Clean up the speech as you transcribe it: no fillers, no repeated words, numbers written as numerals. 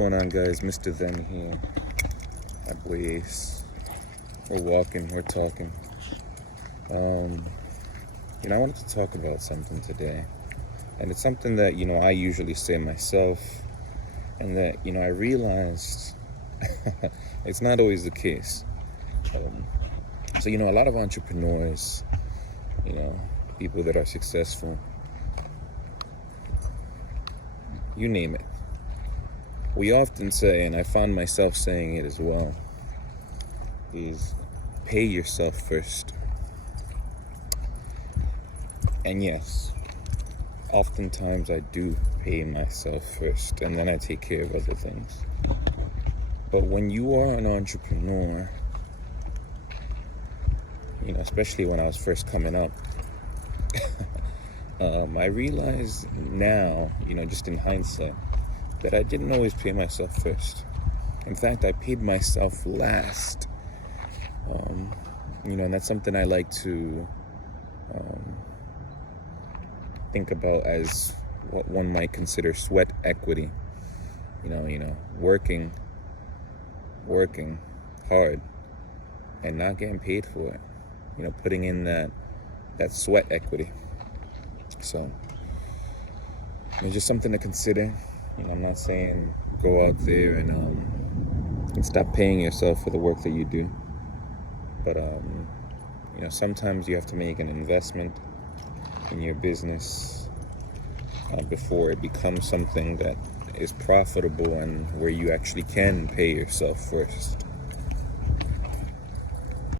going on, guys? Mr. Then here. My boy Ace. We're walking, we're talking. I wanted to talk about something today. And it's something that, I usually say myself. And that, I realized it's not always the case. So, a lot of entrepreneurs, people that are successful, you name it. We often say, and I found myself saying it as well, is pay yourself first. And yes, oftentimes I do pay myself first, and then I take care of other things. But when you are an entrepreneur, especially when I was first coming up, I realize now, just in hindsight, that I didn't always pay myself first. In fact, I paid myself last. And that's something I like to think about as what one might consider sweat equity. Working hard and not getting paid for it. Putting in that sweat equity. So it's just something to consider. I'm not saying go out there and stop paying yourself for the work that you do. But, sometimes you have to make an investment in your business before it becomes something that is profitable and where you actually can pay yourself first.